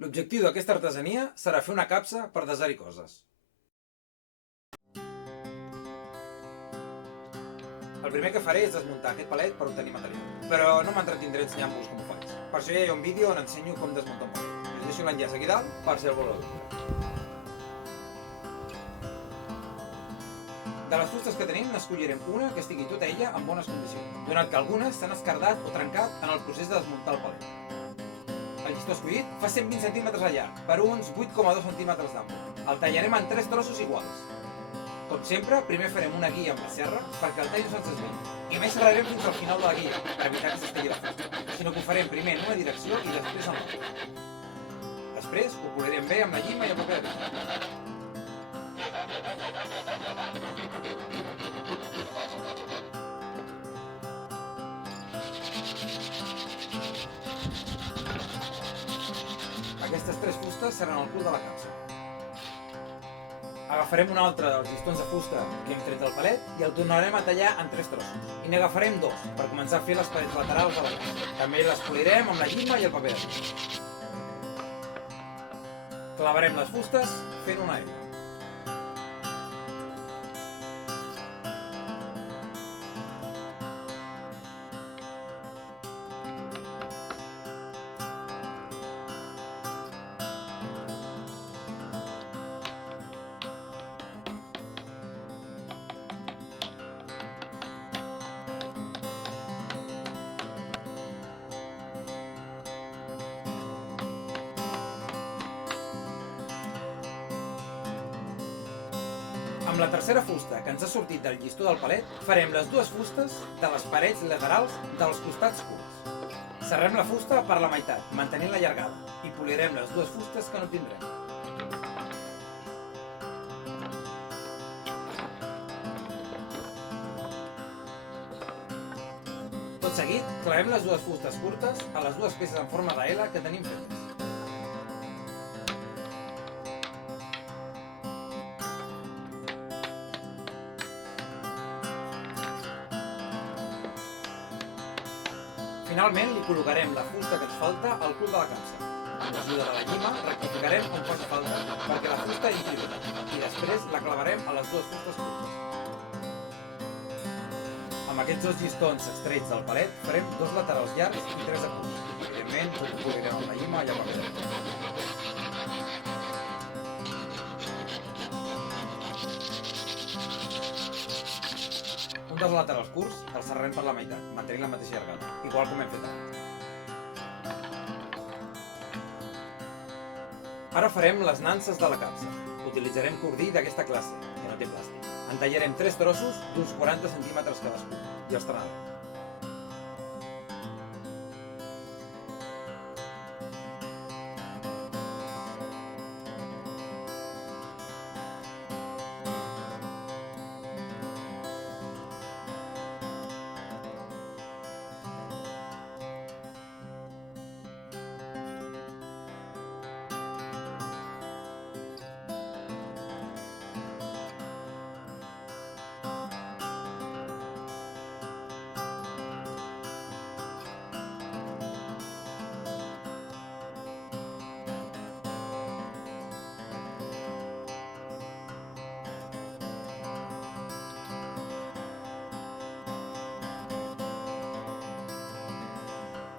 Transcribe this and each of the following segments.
L'objectiu d'aquesta artesania serà fer una capsa per desar-hi coses. El primer que faré és desmuntar aquest palet per obtenir material, però no m'entretindré ensenyant-vos com ho faig. Per això ja hi ha un vídeo on ensenyo com desmuntar un palet. Us deixo l'enllaç aquí dalt per si el voleu veure. De les fustes que tenim n'escollirem una que estigui tota ella en bones condicions, donat que algunes s'han esquerdat o trencat en el procés de desmuntar el palet. El llistó escollit fa 120 cm de llarg, per uns 8,2 cm d'ample. El tallarem en 3 trossos iguals. Com sempre, primer farem una guia amb la serra perquè el tall no se'ns desviï. I a més serrarem fins al final de la guia, per evitar que s'estigui la fusta, sinó que ho farem primer en una direcció i després en l'altra. Després ho polirem bé amb la llima i el paper de vidre. Aquestes 3 fustes seran el cul de la capsa. Agafarem un altre dels llistons de fusta que hem tret del palet i el tornarem a tallar en 3 trossos. I n'agafarem 2 per començar a fer les parets laterals de la capsa. També les polirem amb la llima i el paper de vidre. Clavarem les fustes fent una L. Amb la tercera fusta que ens ha sortit del llistó del palet, farem les 2 fustes de les parets laterals dels costats curts. Serrem la fusta per la meitat, mantenint la llargada, i polirem les 2 fustes que no tindrem. Tot seguit, clavem les 2 fustes curtes a les 2 peces en forma de L que tenim fetes. Finalment li col·locarem la fusta que ens falta al cul de la capsa. Amb l'ajuda de la llima rectificarem on faci falta perquè la fusta entri bé i després la clavarem a les 2 fustes curtes. Amb aquests 2 llistons extrets del palet farem 2 laterals llargs i 3 de curts. Evidentment tot ho polirem amb la llima i amb el paper de vidre. Un dels laterals curts el serrarem per la meitat, mantenint la mateixa llargada, igual com hem fet abans. Ara farem les nanses de la capsa. Utilitzarem cordí d'aquesta classe, que no té plàstic. En tallarem 3 trossos d'uns 40 cm cadascun i els trenarem.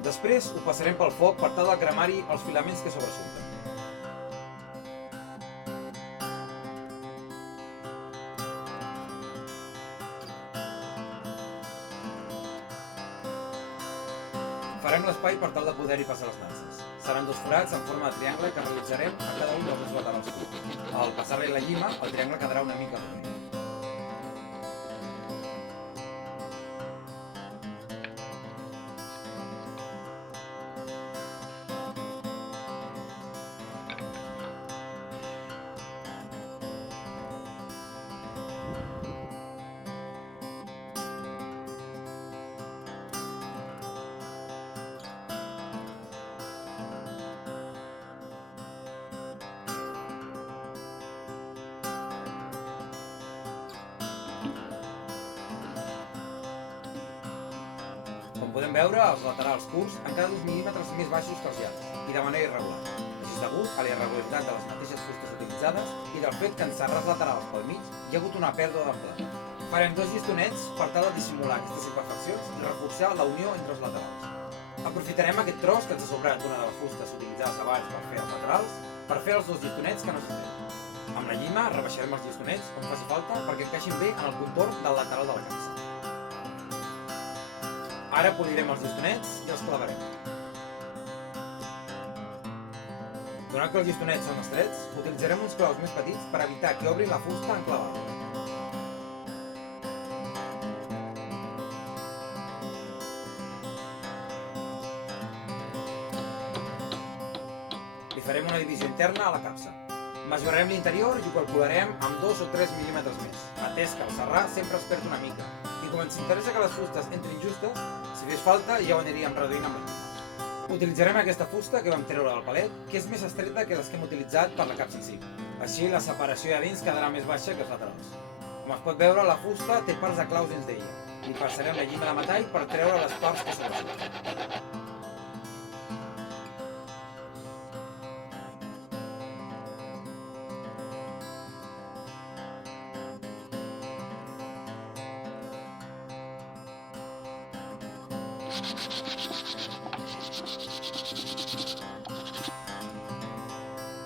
Després ho passarem pel foc per tal de cremar-hi els filaments que sobresurten. Farem l'espai per tal de poder-hi passar les nanses. Seran 2 forats en forma de triangle que realitzarem a cada un dels 2 laterals curts. Al passar-hi la llima, el triangle quedarà una mica rodó. Com podem veure, els laterals curts han quedat uns mil·límetres més baixos que els llargs i de manera irregular. Això degut a la irregularitat de les mateixes fustes utilitzades i del fet que en serrats laterals pel mig hi ha hagut una pèrdua d'amplada. Farem 2 llistonets per tal de dissimular aquestes imperfeccions i reforçar la unió entre els laterals. Aprofitarem aquest tros que ens ha sobrat d'una de les fustes utilitzades abans per fer els laterals per fer els 2 llistonets que necessitem. Amb la llima rebaixarem els llistonets on faci falta perquè encaixin bé en el contorn del lateral de la capsa. Ara polirem els llistonets i els clavarem. Donat que els llistonets són estrets, utilitzarem uns claus més petits per evitar que obrin la fusta en clavar-la. Li farem una divisió interna a la capsa. Mesurarem l'interior i ho calcularem amb 2 o 3 mil·límetres més, atès que el serrar sempre es perd una mica, i com ens interessa que les fustes entrin justes, si fes falta ja ho aniríem reduint amb la llima. Utilitzarem aquesta fusta que vam treure del palet, que és més estreta que les que hem utilitzat per la capsa en si. Així la separació a dins quedarà més baixa que els laterals. Com es pot veure, la fusta té parts de claus dins d'ella, i passarem la llima de metall per treure les parts que sobresurten.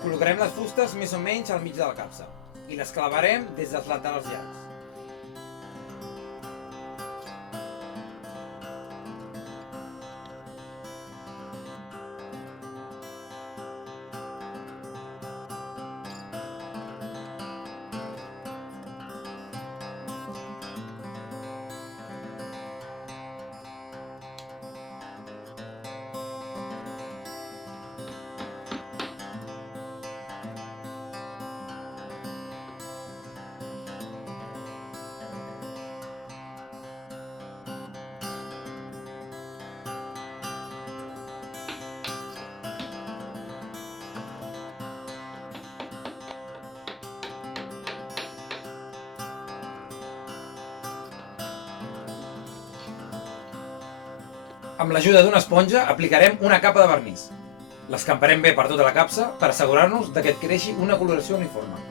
Col·locarem les fustes més o menys al mig de la capsa i les clavarem des dels laterals llargs. Amb l'ajuda d'una esponja aplicarem una capa de vernís. L'escamparem bé per tota la capsa per assegurar-nos que et creixi una coloració uniforme.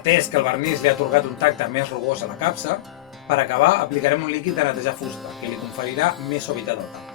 Atès que el vernís li ha atorgat un tacte més rugós a la capsa, per acabar aplicarem un líquid de netejar fusta, que li conferirà més suavitat al tacte.